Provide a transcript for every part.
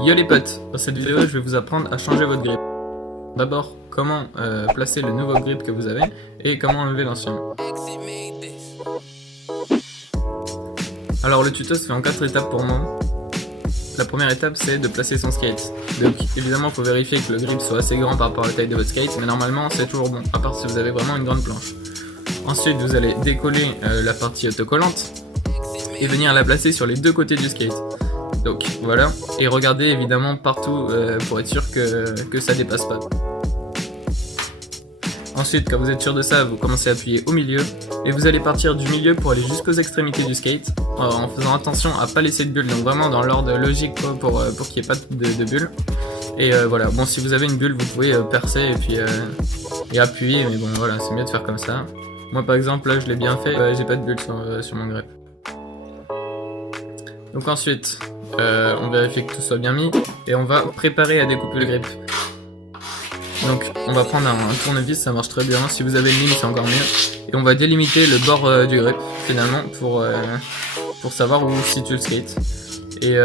Yo les potes, dans cette vidéo je vais vous apprendre à changer votre grip. D'abord comment placer le nouveau grip que vous avez et comment enlever l'ancien. Alors le tuto se fait en 4 étapes pour moi. La première étape c'est de placer son skate. Donc évidemment il faut vérifier que le grip soit assez grand par rapport à la taille de votre skate, mais normalement c'est toujours bon, à part si vous avez vraiment une grande planche. Ensuite vous allez décoller la partie autocollante et venir la placer sur les deux côtés du skate. Donc voilà, et regardez évidemment partout pour être sûr que ça dépasse pas. Ensuite, quand vous êtes sûr de ça, vous commencez à appuyer au milieu et vous allez partir du milieu pour aller jusqu'aux extrémités du skate en faisant attention à pas laisser de bulle, donc vraiment dans l'ordre logique quoi, pour qu'il n'y ait pas de bulle. Et voilà, bon si vous avez une bulle vous pouvez percer et puis et appuyer, mais bon voilà, c'est mieux de faire comme ça. Moi par exemple là je l'ai bien fait, j'ai pas de bulle sur mon grip. Donc ensuite, on vérifie que tout soit bien mis et on va préparer à découper le grip. Donc on va prendre un tournevis, ça marche très bien, si vous avez une lime c'est encore mieux. Et on va délimiter le bord du grip finalement pour savoir où se situe le skate. Et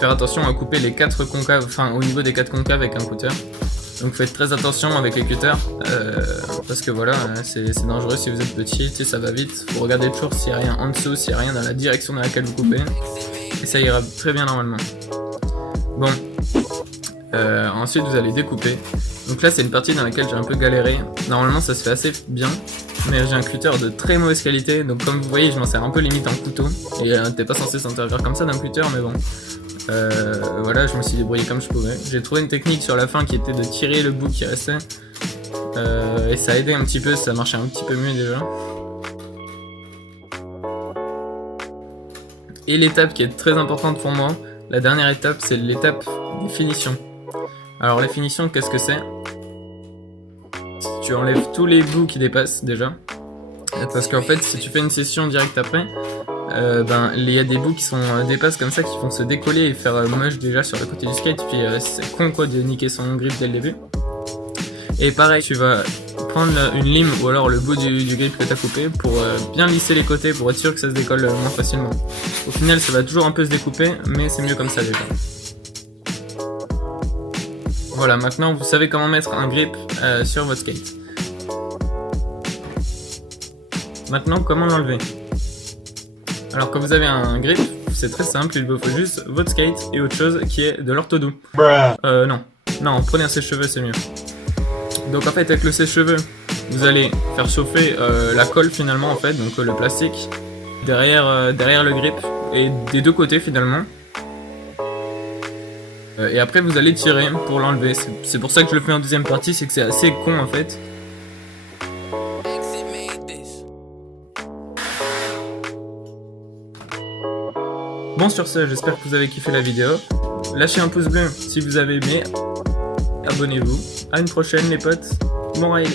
faire attention à couper les 4 concaves, enfin au niveau des 4 concaves avec un cutter. Donc faites très attention avec les cutters, parce que voilà, c'est dangereux si vous êtes petit, ça va vite. Faut regarder toujours s'il n'y a rien en dessous, s'il n'y a rien dans la direction dans laquelle vous coupez. Et ça ira très bien normalement. Bon, ensuite vous allez découper. Donc là c'est une partie dans laquelle j'ai un peu galéré. Normalement ça se fait assez bien, mais j'ai un cutter de très mauvaise qualité. Donc comme vous voyez je m'en sers un peu limite en couteau. Et t'es pas censé s'intervenir comme ça d'un cutter, mais bon. Voilà, je me suis débrouillé comme je pouvais. J'ai trouvé une technique sur la fin qui était de tirer le bout qui restait. Et ça a aidé un petit peu, ça marchait un petit peu mieux déjà. Et l'étape qui est très importante pour moi, la dernière étape, c'est l'étape des finitions. Alors les finitions, qu'est-ce que c'est? Tu enlèves tous les bouts qui dépassent déjà. Parce qu'en fait, si tu fais une session directe après, il y a des bouts qui dépassent comme ça, qui vont se décoller et faire moche déjà sur le côté du skate. Puis c'est con quoi de niquer son grip dès le début. Et pareil, tu vas prendre une lime ou alors le bout du grip que tu as coupé pour bien lisser les côtés pour être sûr que ça se décolle moins facilement. Au final ça va toujours un peu se découper, mais c'est mieux comme ça déjà. Voilà, maintenant vous savez comment mettre un grip sur votre skate. Maintenant comment l'enlever? Alors quand vous avez un grip, c'est très simple, il vous faut juste votre skate et autre chose qui est de l'orthodou. Non, prenez un sèche-cheveux, c'est mieux. Donc en fait avec le sèche-cheveux, vous allez faire chauffer la colle finalement en fait, donc le plastique derrière le grip et des deux côtés finalement. Et après vous allez tirer pour l'enlever. C'est pour ça que je le fais en deuxième partie, c'est que c'est assez con en fait. Bon sur ce, j'espère que vous avez kiffé la vidéo. Lâchez un pouce bleu si vous avez aimé. Abonnez-vous. À une prochaine les potes. Bon rail.